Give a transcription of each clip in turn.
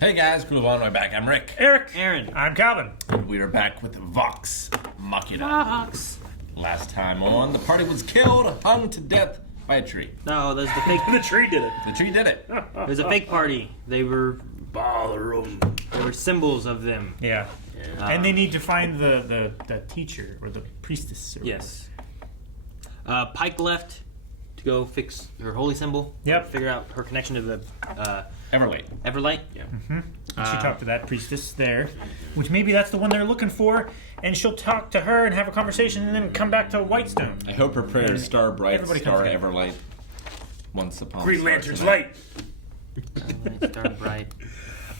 Hey guys, cool on my back. I'm Rick. Eric. Aaron. I'm Calvin. And we are back with Vox Machina. Vox. Last time on, the party was killed, hung to death by a tree. No, there's the fake. The tree did it. The tree did it. There's a fake party. They were Ballroom. There were symbols of them. Yeah. And they need to find the teacher or the priestess. Or Yes. Pike left to go fix her holy symbol. Yep. Figure out her connection to the Everlight. Everlight. Yeah. And she talked to that priestess there, which maybe that's the one they're looking for, and she'll talk to her and have a conversation and then come back to Whitestone. I hope her prayers star bright, Everybody star comes in. Everlight. Once upon Green a star Lantern's tonight. light. Star bright.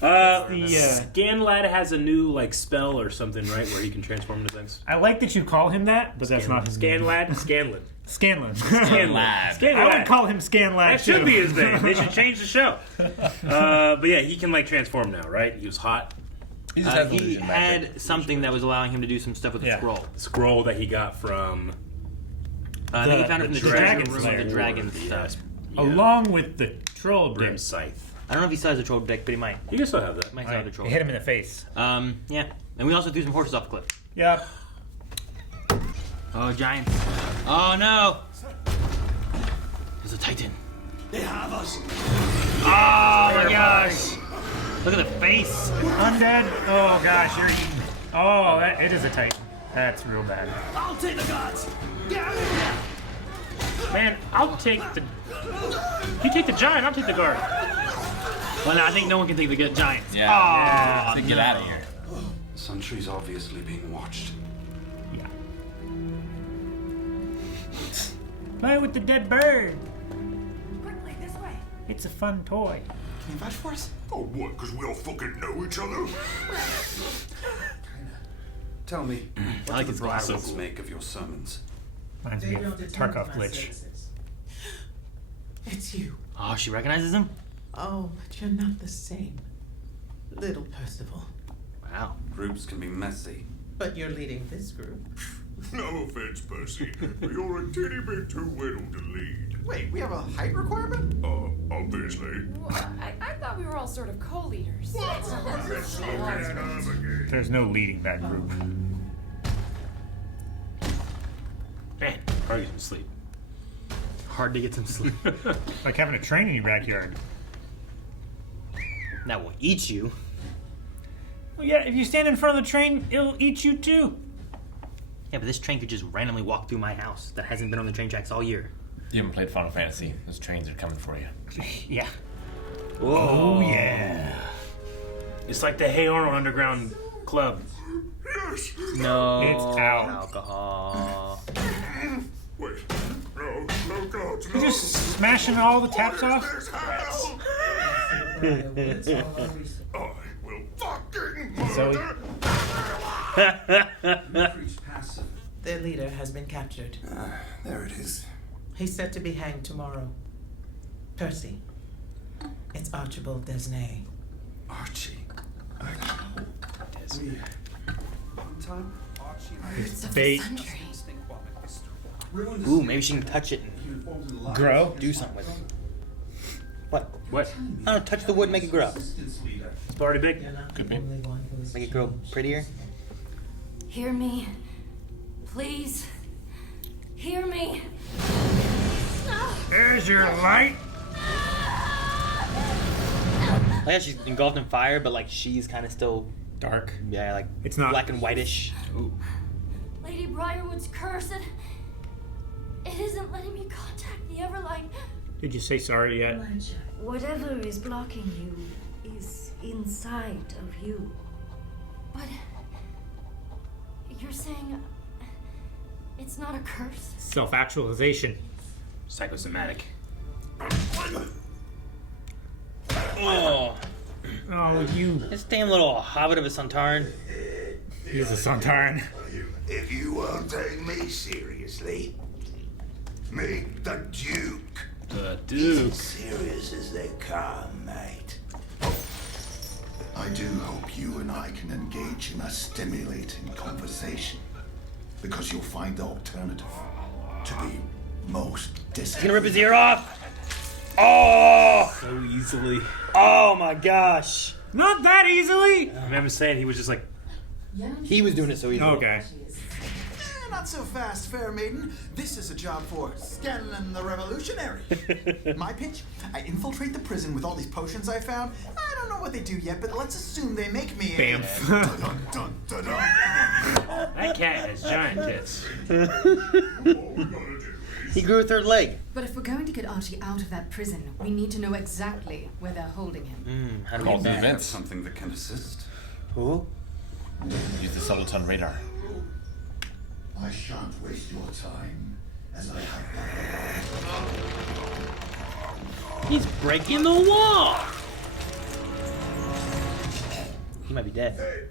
Scanlad has a new spell or something, right, where he can transform into things. I like that you call him that, but that's not his name. Scanlad, Scanlan. Scanlan. Scanlad. I would call him Scanlan That too. should be his name. They should change the show. But yeah, he can transform now, right? He was hot. He just has He illusion magic. had something that was allowing him to do some stuff with the Yeah. scroll. Scroll that he got from I think he found it from the dragon room slayer. of the dragon stuff. Along with the troll Grim brick. Scythe. I don't know if he still has a troll deck, but he might. You can still have that. Might still have the troll. It hit him in the face. Yeah. And we also threw some horses off the cliff. Yep. Oh, giants. Oh, no. There's a titan. They have us. Oh, my gosh. Look at the face. Undead. Oh gosh, you're eating. Oh, it is a titan. That's real bad. I'll take the gods. Man, I'll take the... You take the giant, I'll take the guard. Well, no, I think no one can take the giants. Yeah. To get out of here. Sentry's obviously being watched. Yeah. Play with the dead bird. Quickly, this way. It's a fun toy. Can you vouch for us? Oh, what? Because we all fucking know each other? Tell me, what like do his the glasses. Bibles make of your sermons? Reminds me of Tarkov glitch. It's you. Oh, she recognizes him? Oh, but you're not the same. Little Percival. Wow. Groups can be messy. But you're leading this group. No offense, Percy, but you're a teeny bit too little to lead. Wait, we have a height requirement? Obviously. I thought we were all sort of co-leaders. Let's look at them again. There's no leading that group. Man, probably get some sleep. Hard to get some sleep. Like having a train in your backyard. That will eat you. Well, yeah, if you stand in front of the train, it'll eat you too. Yeah, but this train could just randomly walk through my house that hasn't been on the train tracks all year. You haven't played Final Fantasy. Those trains are coming for you. Yeah. Whoa. Oh yeah. It's like the Hey Arnold Underground Club. Yes! No. It's out. Alcohol. Wait. No, no gods, no. You're just smashing all the taps What off? is this hell? I will fucking murder. Their leader has been captured. There it is. He's set to be hanged tomorrow. Percy. It's Archibald Desnay. Archie. On time? It's bait. Ooh, maybe she can touch it and Grow. do something with it. What? What? I don't know, touch the wood, make it grow. It's already big. You're not Could the be. only one who is Make it grow prettier. Hear me. Please. Hear me. There's your light. Oh yeah, she's engulfed in fire, but she's kind of still, Dark. yeah, It's not. black and whitish. Lady Briarwood's curse, it isn't letting me contact the Everlight. Did you say sorry yet? Whatever is blocking you is inside of you. But you're saying it's not a curse? Self-actualization. Psychosomatic. Oh, Oh, you. this damn little hobbit of a Santarn. He's a Santarn. If you won't take me seriously, meet the Duke. The Duke. Serious as they come, mate. I do hope you and I can engage in a stimulating conversation, because you'll find the alternative to be most He's gonna rip his disagreeable. ear off. Oh, So easily. oh my gosh. Not that easily. I remember saying he was just like, He was doing it so easy. Okay. Not so fast, fair maiden. This is a job for Scanlan the Revolutionary. My pitch? I infiltrate the prison with all these potions I found. I don't know what they do yet, but let's assume they make me Bam. that cat has giant tits. He grew a third leg. But if we're going to get Archie out of that prison, we need to know exactly where they're holding him. How do Call we the do that? events. Something that can assist. Who? Use the Soliton radar. I shan't waste your time, as I have He's breaking the wall. He might be dead.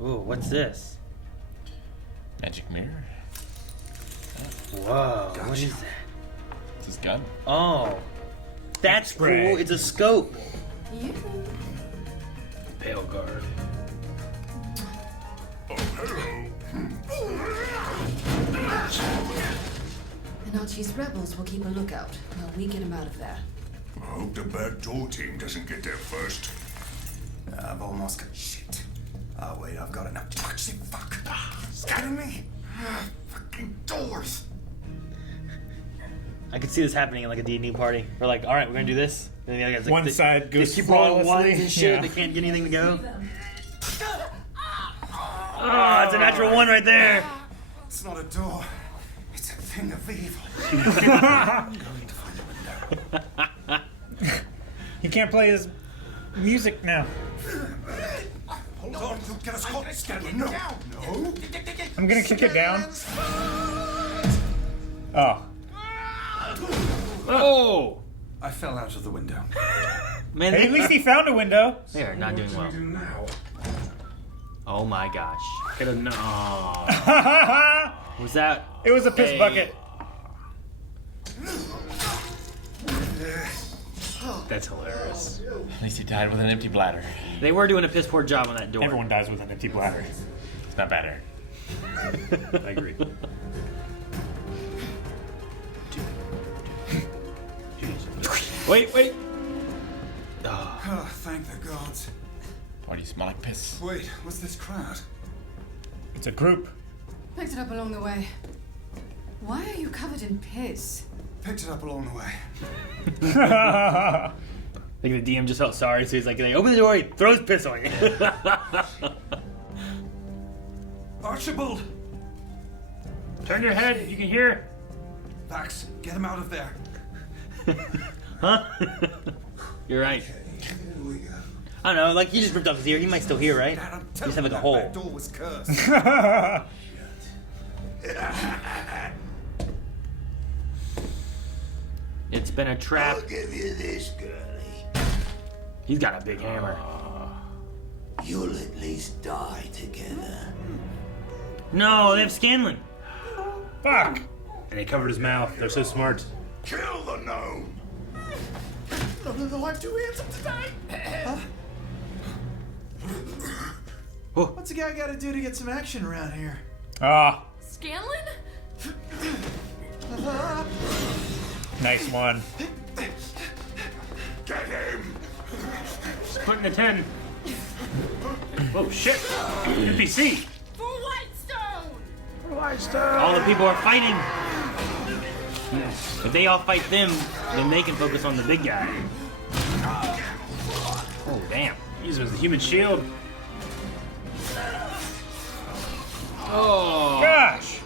Ooh, what's this? Magic mirror. Whoa, what is that? It's his gun. Oh, that's X-ray. cool. It's a scope. You? Pale guard. And Archie's rebels will keep a lookout while we get him out of there. I hope the back door team doesn't get there first. I've almost got shit. Oh wait, I've got enough. Shit, fuck. Scaring me. Fucking doors. I could see this happening in like a D&D party. We're like, all right, we're gonna do this. And the other guy's like, One side goes they keep rolling flawlessly. ones and shit. Yeah. They can't get anything to go. Oh, it's a natural one right there. It's not a door. It's a thing of evil. I'm going to find a window. He can't play his music now. Hold on, don't get us caught. Scanlan, no. No. I'm gonna kick it down. Oh. Oh! I fell out of the window. Man, Hey, at least he found a window. they are not doing well. now? Oh my gosh. Get a no. Was that? It was a piss bucket. That's hilarious. At least he died with an empty bladder. They were doing a piss poor job on that door. Everyone dies with an empty bladder. It's not better. I agree. Wait, wait. Oh, thank the gods. Why do you smell like piss? Wait, what's this crowd? It's a group. Picked it up along the way. Why are you covered in piss? Picked it up along the way. I think the DM just felt sorry, so he's like, open the door, he throws piss on you. Archibald! Turn your head, you can hear. Vax, get him out of there. Huh? You're right. I don't know, like he just ripped off his ear. He might still hear, right? Dad, I'm You telling just have like you a that hole. back door was cursed. It's been a trap. I'll give you this, girlie. He's got a big hammer. You'll at least die together. No, they have Scanlan. Fuck. And they covered his mouth. They're so smart. Kill the gnome! No, I'm too handsome to die. What's a guy got to do to get some action around here? Ah, Scanlan? nice one. Get him! Putting the 10. Oh shit! NPC! For Whitestone! All the people are fighting. If they all fight them, then they can focus on the big guy. Oh, damn. Use him as the human shield. Oh. Gosh.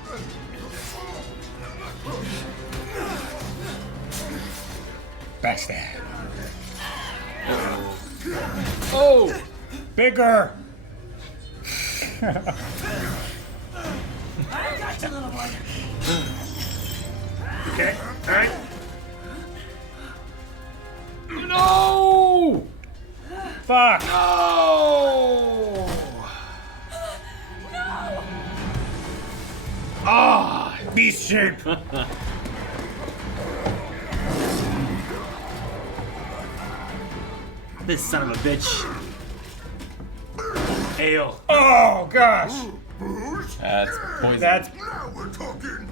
Backstab. Oh! Bigger. Okay, alright. No! Fuck. Oh! Ah, beast shape. This son of a bitch. Ale. Oh gosh. That's poison. That's Now we're talking!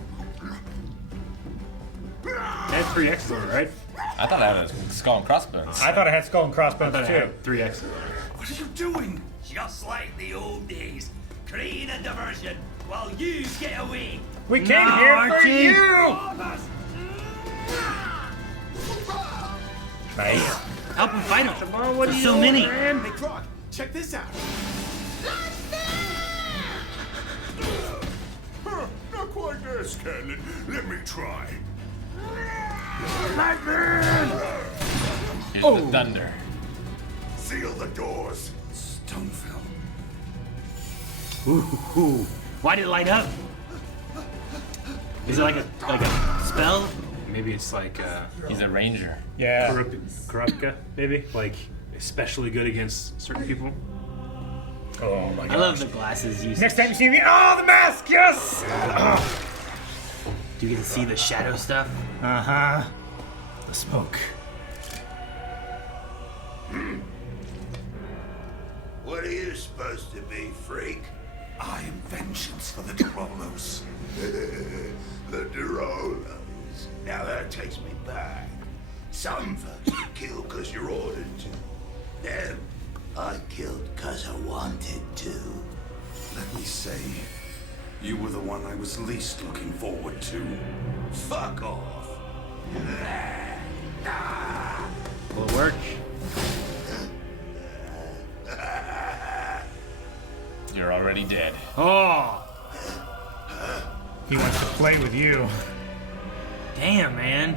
That's 3 X's on it, right? I thought I had a skull and crossbones. I thought I had skull and I crossbones thought I too. had 3 X's on it. What are you doing? Just like the old days. Create a diversion while you get away. We came here for you! Nice. Help him fight him. Come on, what are There's you so many. man? Hey, Grog, check this out. Not quite there, Scanlan. Let me try. Here's the thunder. Seal the doors. Stonefall. Ooh. Why did it light up? Is it like a spell? Maybe it's like He's a ranger. Yeah. Karupka, maybe? Like, especially good against certain people? Oh my god. I love the glasses you Next time you see me, oh, the mask, yes! Do you get to see the shadow stuff? Uh-huh. The smoke. What are you supposed to be, freak? I am vengeance for the Derolos. The Derolos. Now that takes me back. Some folks you kill because you're ordered to. Them, I killed because I wanted to. Let me say, you were the one I was least looking forward to. Fuck off. Will it work? You're already dead. Oh! He wants to play with you. Damn, man.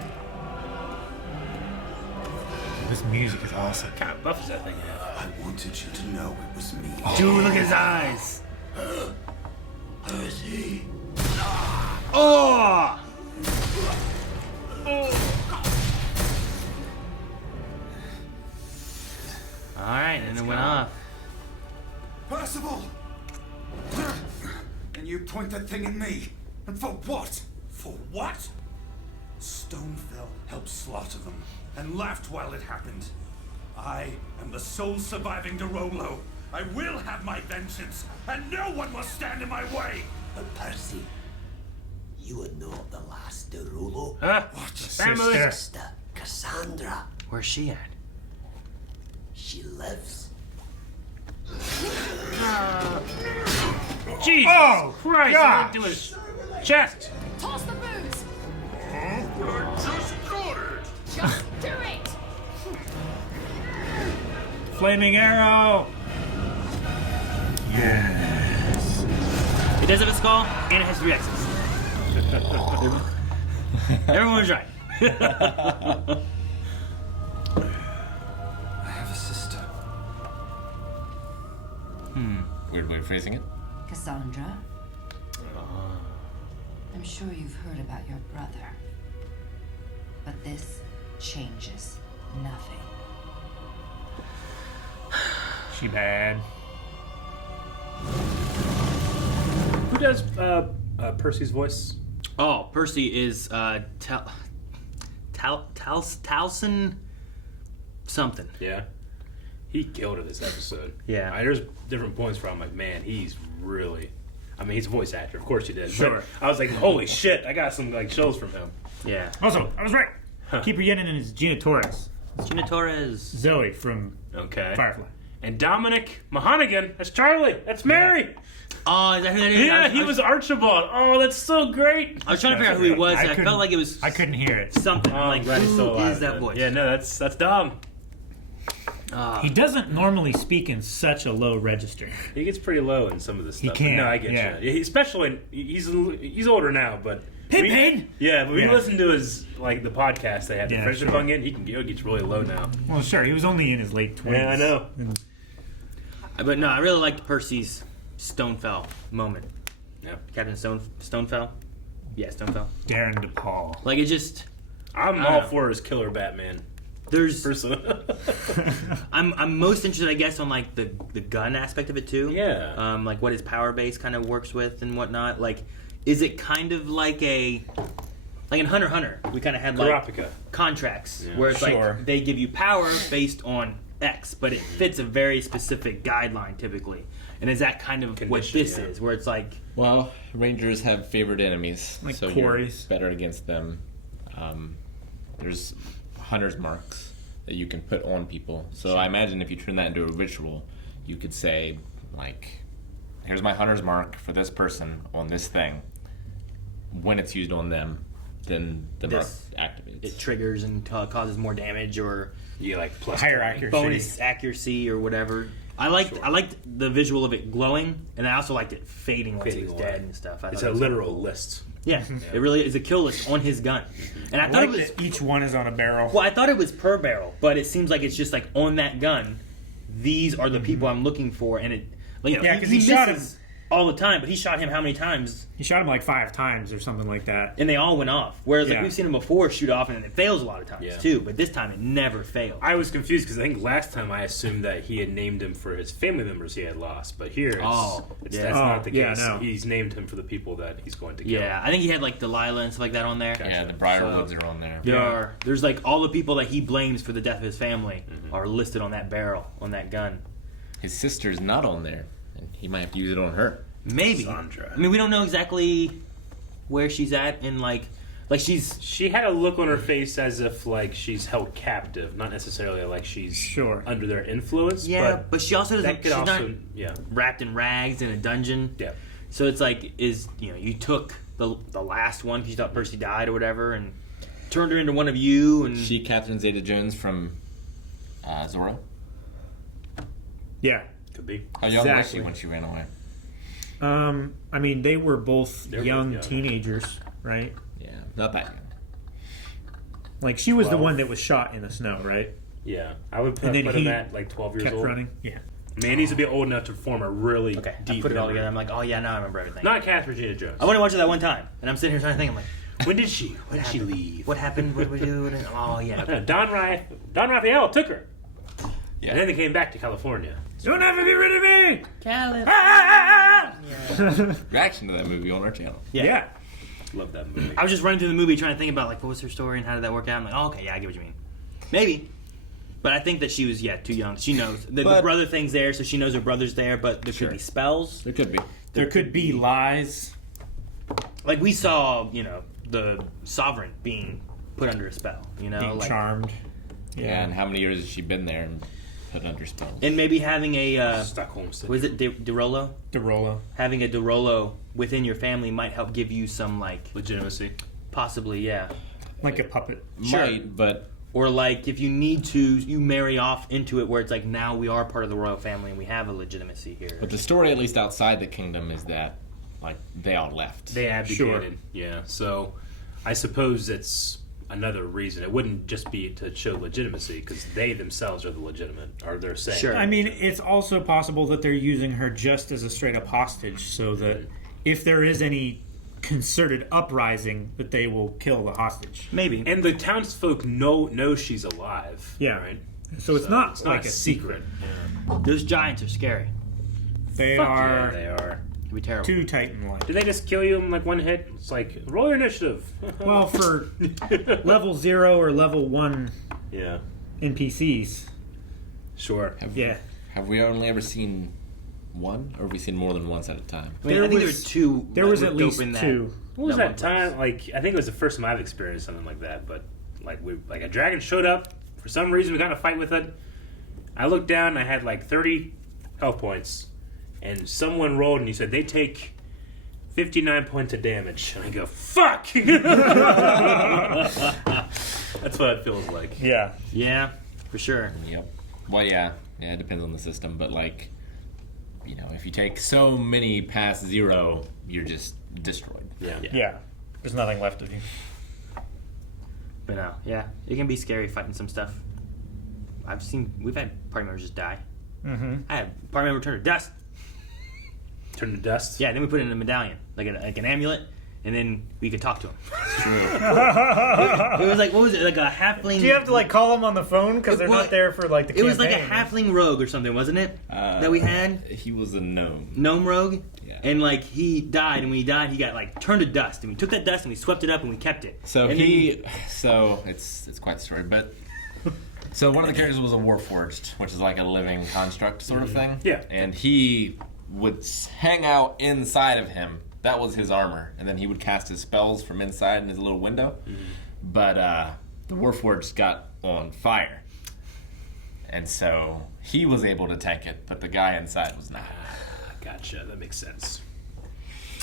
This music is awesome. What kind of buff is that thing have? I wanted you to know it was me. Dude, look at his eyes. Percy. Oh! Alright, and it went off. Percival! And you point that thing at me. And for what? For what? Stonefall helped slaughter them and laughed while it happened. I am the sole surviving Derolo. I will have my vengeance, and no one will stand in my way. But Percy, you are not the last Derolo. Huh? What? Family? Sister. Sister Cassandra. Where's she at? She lives. Jesus Oh, Christ! God. Right to his chest! Toss the booze! I just got it. Just do it! Flaming arrow! Yes. It does have a skull, and it has 3 X's. Everyone's right. I have a sister. Weird way of phrasing it. Cassandra? I'm sure you've heard about your brother. But this changes nothing. She bad. Who does Percy's voice? Oh, Percy is Talson something. Yeah. He killed it this episode. Yeah. There's different points where I'm like, man, he's really... I mean, he's a voice actor. Of course he did. Sure. But I was like, holy shit, I got some like chills from him. Yeah. Also, I was right. Keeper Yenin is Gina Torres. Gina Torres. Zoe from Okay. Firefly. And Dominic Mahonigan, that's Charlie. That's Mary. Oh, is that who that is? Yeah, he was Archibald. Oh, that's so great. I was trying to figure out who he was. and I couldn't- felt like it was I couldn't hear it. something. Oh, I'm like, I'm glad he's still who alive. is that then. voice? Yeah, no, that's Dom. He doesn't normally speak in such a low register. He gets pretty low in some of this He stuff. can, No, I get yeah. you. Especially, he's older now, but... Pippin! Yeah, but we Yeah. listen to his, like, the podcast they had. The Yeah, Friendship sure. Bung in, it gets really low now. Well, sure, he was only in his late 20s. Yeah, I know. But no, I really liked Percy's Stonefall moment. Yeah. Captain Stonefall? Yeah, Stonefall. Darren DePaul. Like, it just... I'm I all know. for his killer Batman. There's... Personally. I'm most interested, I guess, on, like, the gun aspect of it, too. Yeah. Like, what his power base kind of works with and whatnot. Like, is it kind of like a... Like in Hunter x Hunter, we kind of had, like, Karapika. contracts. Yeah. Where it's Sure. like, they give you power based on X, but it fits a very specific guideline, typically. And is that kind of what Condition, this yeah. is? Where it's like... Well, Rangers have favored enemies, Like so quarries. you're better against them. There's hunter's marks that you can put on people. So I imagine if you turn that into a ritual, you could say, like, here's my hunter's mark for this person on this thing. When it's used on them, then the mark activates. It triggers and causes more damage, or You like plus Higher 20. accuracy. bonus accuracy or whatever. I liked the visual of it glowing, and I also liked it fading once he Fading was away. dead and stuff. I It's thought a it was literal cool. list. Yeah, it really is a kill list on his gun. And I I thought like it was that each one is on a barrel. well, I thought it was per barrel, but it seems like it's just like on that gun. These are the people I'm looking for, and it like Yeah, 'cause he he shot misses all the time, but he shot him how many times? He shot him like 5 times or something like that. And they all went off. Whereas like Yeah. we've seen him before shoot off, and it fails a lot of times Yeah. too. But this time it never failed. I was confused because I think last time I assumed that he had named him for his family members he had lost, but here that's yeah. not the case. Yeah, no. He's named him for the people that he's going to kill. Yeah, I think he had like Delilah and stuff like that on there. Yeah, the Briarwoods are on there. There's like all the people that he blames for the death of his family are listed on that barrel, on that gun. His sister's not on there, and he might have to use it on her. Maybe. Sandra. I mean, we don't know exactly where she's at in like she's She had a look on her face as if like she's held captive, not necessarily like she's Sure. under their influence. but she also doesn't. that could She's also not wrapped in rags in a dungeon. yeah. So it's like you took the last one because you thought Percy died or whatever, and turned her into one of you, and She, Catherine Zeta-Jones from Zorro. Yeah. Could be. How young was Exactly. she when she ran away? I mean, they were both They were young both young. teenagers, right? Yeah, not that young. Like, she was the 12. one that was shot in the snow, right? Yeah, I would put And then him he at like 12 years Kept old. running. Yeah. I mean, he needs to be old enough to form a really okay, I deep put it all memory. together. I'm like, oh yeah, now I remember everything. Not Catherine Regina Jones. I only watched it that one time, and I'm sitting here trying to think. I'm like, When did she leave? what happened? What did we do? And, oh yeah. Don Raphael took her. Yeah. And then they came back to California. You'll never get rid of me! Reaction to that movie on our channel. Yeah. Love that movie. I was just running through the movie trying to think about like what was her story and how did that work out. I'm like, oh okay, yeah, I get what you mean. Maybe. But I think that she was too young. She knows the brother thing's there, so she knows her brother's there. But there could be spells. There could be. There could be lies. Like we saw, the sovereign being put under a spell. Being like, charmed. Yeah, and how many years has she been there and put under spells? and maybe having a Stockholm Syndrome. was it Derolo? Derolo. Having a Derolo within your family might help give you some like Legitimacy. possibly Like a puppet. Might, but or like if you need to, you marry off into it where it's like now we are part of the royal family and we have a legitimacy here. the story, at least outside the kingdom, is that like they all left. They abdicated. Sure. Yeah, so I suppose it's another reason. It wouldn't just be to show legitimacy because they themselves are the legitimate, or they're saying. Sure. I mean, it's also possible that they're using her just as a straight up hostage so that if there is any concerted uprising, that they will kill the hostage. Maybe. And the townsfolk know she's alive. Yeah. Right? So it's not like a a secret. Those giants are scary. They Fuck are yeah, they are. It'd be terrible. too Titan-like. Did they just kill you in like one hit? It's like roll your initiative. Well, for level 0 or level 1 yeah, NPCs, sure. yeah. Have we only ever seen one, or have we seen more than once at a time? I mean, There I think there were was- two. There that was were at dope least in that. 2. What was That that one time? Like, I think it was the first time I've experienced something like that. But like, a dragon showed up for some reason. We got in a fight with it. I looked down and I had like 30 health points, and someone rolled and he said they take 59 points of damage. And I go, fuck. That's what it feels like. Yeah. Yeah, for sure. Yep. Well, yeah, it depends on the system, but like, if you take so many past 0, you're just destroyed. Yeah. Yeah. There's nothing left of you. But no, yeah, it can be scary fighting some stuff. We've had party members just die. Mm-hmm. I had party member turn to dust. Turn to dust. Yeah, then we put it in a medallion, like an amulet, and then we could talk to him. It was like, what was it, like a halfling? Do you have to like call them on the phone because they're Well, not there for like the It was like a campaign? halfling rogue or something, wasn't it? That we had He was a gnome. gnome rogue. Yeah. And like he died, and when he died, he got like turned to dust, and we took that dust and we swept it up and we kept it. So and it's quite the story, but so one of the characters was a warforged, which is like a living construct sort of thing. Yeah. And he would hang out inside of him. That was his armor, and then he would cast his spells from inside in his little window. But the warforged got on fire, And so he was able to tank it, but the guy inside was not. Gotcha. That makes sense.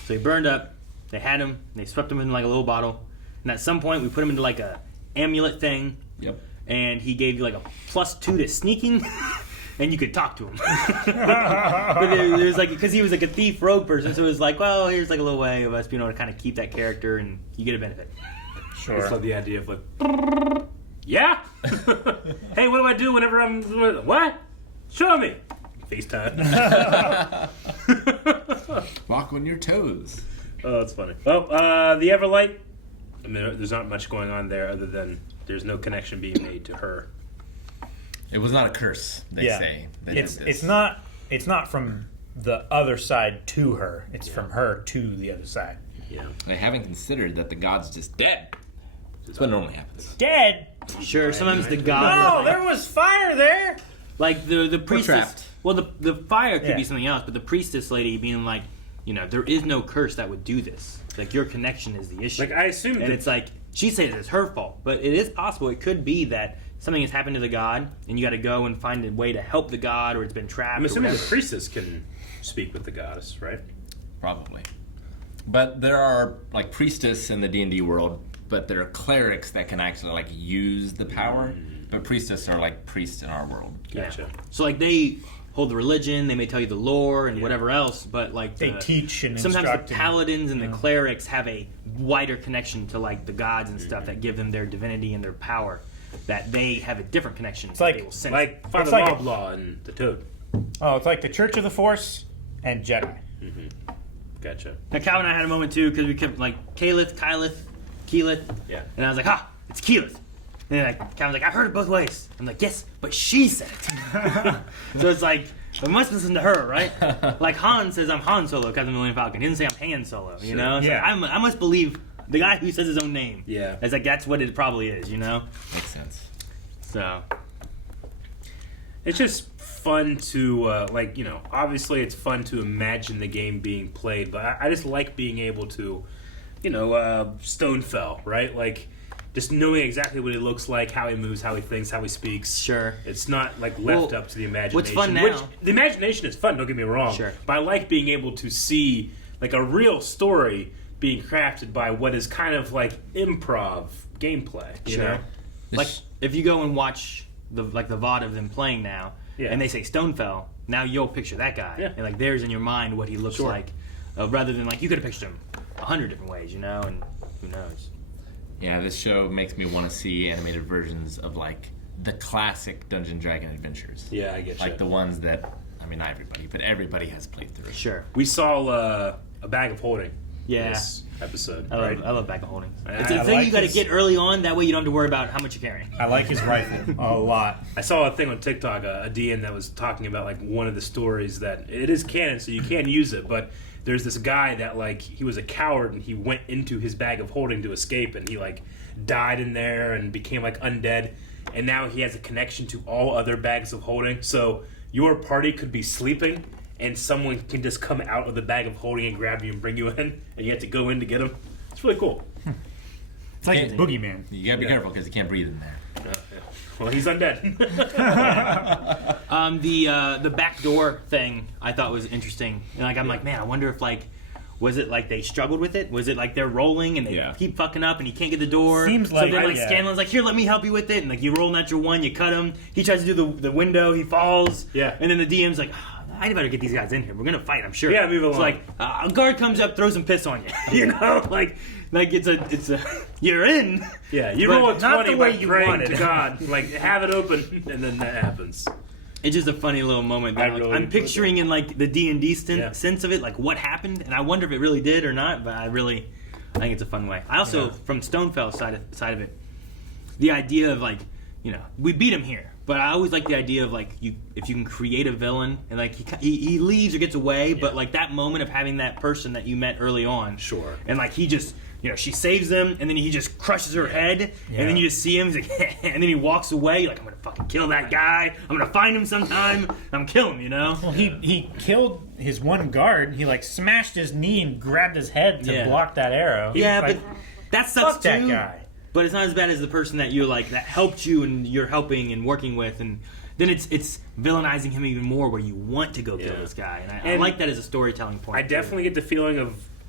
So he burned up. They had him. They swept him in like a little bottle. And at some point, we put him into like a amulet thing. Yep. And he gave you like a +2 to sneaking. And you could talk to him. But there's like, because he was like a thief rogue person, so it was like, well, here's like a little way of us being able to kind of keep that character, and you get a benefit. Sure. I just love the idea of like, yeah. Hey, what do I do whenever I'm what? Show me. FaceTime. Walk on your toes. Oh, that's funny. Well, the Everlight. I mean, there's not much going on there other than there's no connection being made to her. It was not a curse, they say. It's not from the other side to her. It's from her to the other side. Yeah. They haven't considered that the god's just dead. That's what normally happens. Dead? Sure, sometimes the god... No, there was fire there! Like the priestess... trapped. Well, the fire could be something else, but the priestess lady being like, there is no curse that would do this. Like, your connection is the issue. Like, I assume and it's like, she says it's her fault, but it is possible. It could be that something has happened to the god, and you got to go and find a way to help the god, or it's been trapped. I'm assuming the priestess can speak with the goddess, right? Probably. But there are, like, priestess in the D&D world, but there are clerics that can actually, like, use the power. But priestess are, like, priests in our world. Gotcha. So, like, they hold the religion, they may tell you the lore and whatever else, but, like... They teach and sometimes instruct. the paladins and the clerics have a wider connection to, like, the gods and stuff that give them their divinity and their power. That they have a different connection. It's like, they will sense. Like Father like Loblaw and the Toad. Oh, it's like the Church of the Force and Jedi. Mm-hmm. Gotcha. Now, Calvin and I had a moment, too, because we kept, like, Keyleth. Yeah. And I was like, it's Keyleth. And then Calvin's like, I've heard it both ways. I'm like, yes, but she said it. So it's like, I must listen to her, right? Like Han says I'm Han Solo, Captain the Millennium Falcon. He didn't say I'm Han Solo, you know? So Yeah. I must believe the guy who says his own name. Yeah. It's like, that's what it probably is, you know? Makes sense. So. It's just fun to, obviously it's fun to imagine the game being played, but I just like being able to, Stonefall, right? Like, just knowing exactly what he looks like, how he moves, how he thinks, how he speaks. Sure. It's not, like, left up to the imagination. What's fun now... Which, the imagination is fun, don't get me wrong. Sure. But I like being able to see, like, a real story being crafted by what is kind of, like, improv gameplay, you know? Like, if you go and watch the VOD of them playing now, and they say Stonefall, now you'll picture that guy. Yeah. And, like, there's in your mind what he looks like, rather than, like, you could have pictured him 100 different ways, you know, and who knows. Yeah, this show makes me want to see animated versions of, like, the classic Dungeon Dragon adventures. Yeah, I get you. Like the ones that, I mean, not everybody, but everybody has played through. Sure. We saw a bag of holding Yeah. this episode, I right? love Bag of Holdings. I It's a thing like you got to his- get early on, that way you don't have to worry about how much you're carrying. I like his rifle a lot. I saw a thing on TikTok, a DM that was talking about like one of the stories that it is canon, so you can use it. But there's this guy that like he was a coward and he went into his bag of holding to escape, and he like died in there and became like undead. And now he has a connection to all other bags of holding. So your party could be sleeping, and someone can just come out of the bag of holding and grab you and bring you in, and you have to go in to get them. It's really cool. It's like Boogeyman. You gotta be careful because you can't breathe in there. Well, he's undead. The back door thing I thought was interesting. And like I'm like, man, I wonder if like was it like they struggled with it? Was it like they're rolling and they keep fucking up and he can't get the door? Seems like- so then like yeah. Scanlan's like, here, let me help you with it. And like you roll natural one, you cut him. He tries to do the window, he falls. Yeah. And then the DM's like, I better get these guys in here. We're gonna fight, I'm sure. Yeah, move along. So like a guard comes up, throws some piss on you. You know, like it's a you're in. Yeah, you But roll a 20 not the way by you praying want to it. God. Like, have it open, and then that happens. It's just a funny little moment. That, I like, really I'm enjoyed picturing in like the D&D Yeah. sense of it, like what happened, and I wonder if it really did or not. But I think it's a fun way. I also, from Stonefall side of it, the idea of like, you know, we beat him here, but I always like the idea of like if you can create a villain and like he leaves or gets away, but like that moment of having that person that you met early on, Sure. and like he just. You know, she saves them, and then he just crushes her head, and then you just see him, he's like, and then he walks away. You're like, I'm gonna fucking kill that guy. I'm gonna find him sometime. And I'm gonna kill him. You know? Well, he killed his one guard. He like smashed his knee and grabbed his head to block that arrow. Yeah, He's but like, that sucks fuck too. that guy. But it's not as bad as the person that you like that helped you and you're helping and working with, and then it's villainizing him even more, where you want to go kill this guy, and I like that as a storytelling point. I definitely get the feeling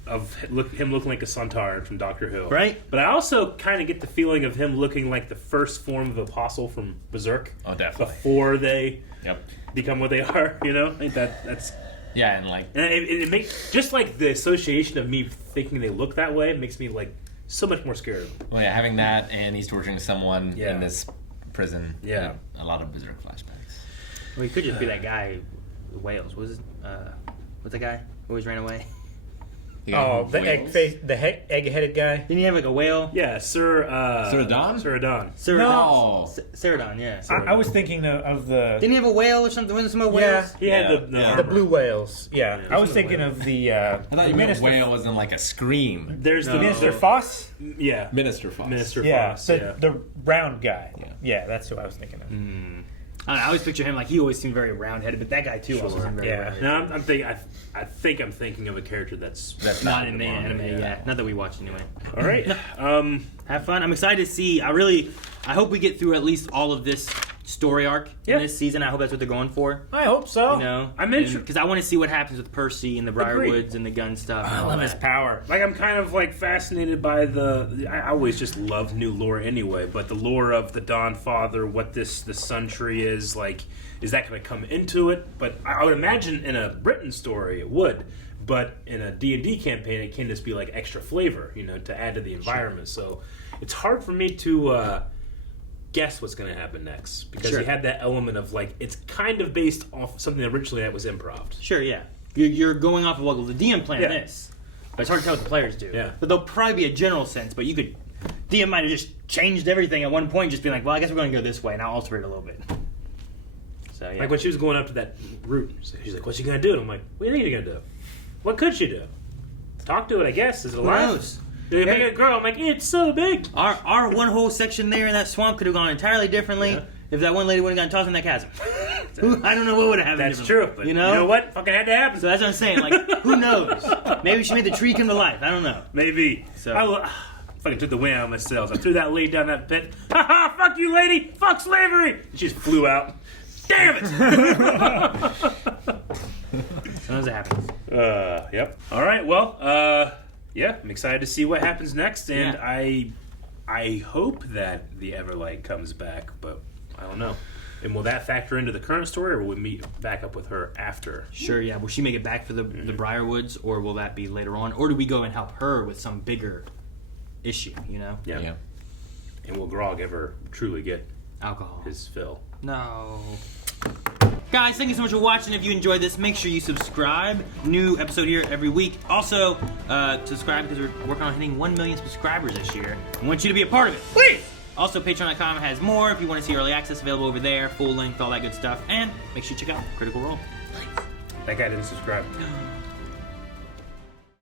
of him looking like a Sontaran from Doctor Who, right? But I also kind of get the feeling of him looking like the first form of Apostle from Berserk. Oh, definitely. Before they become what they are, you know. I think that's and like and it makes just like the association of me thinking they look that way makes me like so much more scared of them. Well, yeah, having that and he's torturing someone in this prison. Yeah, a lot of Berserk flashbacks. Well, he could just be that guy, Wales. What's the guy who always ran away? Oh, the egg-headed guy. Didn't he have like a whale? Yeah, Ceradon? Ceradon, yeah. I was thinking of the... Didn't he have a whale or something? Wasn't some whales? He had the blue whales. Yeah, I was thinking of the... I thought you meant whale was in like a scream. There's the Minister Foss? Yeah. Minister Foss. Foss, the round guy. Yeah, that's who I was thinking of. I always picture him like he always seemed very round-headed, but that guy too also seemed very round-headed. No, I think I'm thinking of a character that's not in the anime yet. Not that we watched anyway. All right. Have fun. I'm excited to see. I hope we get through at least all of this story arc in this season. I hope that's what they're going for. I hope so. You know, because I want to see what happens with Percy and the Briarwoods and the gun stuff. I love his power. Like I'm kind of like fascinated by I always just love new lore anyway, but the lore of the Dawn Father, what the Sun Tree is like, is that going to come into it? But I would imagine in a written story it would, but in a D&D campaign it can just be like extra flavor, you know, to add to the environment. So it's hard for me to guess what's going to happen next because you had that element of like it's kind of based off something originally that was improv. Sure, yeah. You're going off of well, the DM planned this, but it's hard to tell what the players do. Yeah, but there'll probably be a general sense. But DM might have just changed everything at one point, just being like, well, I guess we're going to go this way, and I'll alter it a little bit. So yeah, like when she was going up to that route, she's like, "What's she going to do?" And I'm like, "What do you think you're going to do? What could she do? Talk to it, I guess. Is it alive?" Who knows? They make a girl. I'm like, it's so big. Our one whole section there in that swamp could have gone entirely differently if that one lady wouldn't have gotten tossed in that chasm. I don't know what would have happened. That's true. But you know what? Fucking had to happen. So that's what I'm saying. Like, who knows? Maybe she made the tree come to life. I don't know. Maybe. So I fucking took the wind out of my sails. I threw that lady down that pit. Ha ha! Fuck you, lady! Fuck slavery! And she just flew out. Damn it! Sometimes it happens. Yep. All right. Well. Yeah, I'm excited to see what happens next, and I hope that the Everlight comes back, but I don't know. And will that factor into the current story, or will we meet back up with her after? Sure, yeah. Will she make it back for the Briarwoods, or will that be later on? Or do we go and help her with some bigger issue, you know? Yeah. And will Grog ever truly get alcohol? His fill? No. Guys, thank you so much for watching. If you enjoyed this, make sure you subscribe. New episode here every week. Also, subscribe because we're working on hitting 1 million subscribers this year. I want you to be a part of it. Please! Also, Patreon.com has more if you want to see early access available over there, full length, all that good stuff. And make sure you check out Critical Role. That guy didn't subscribe.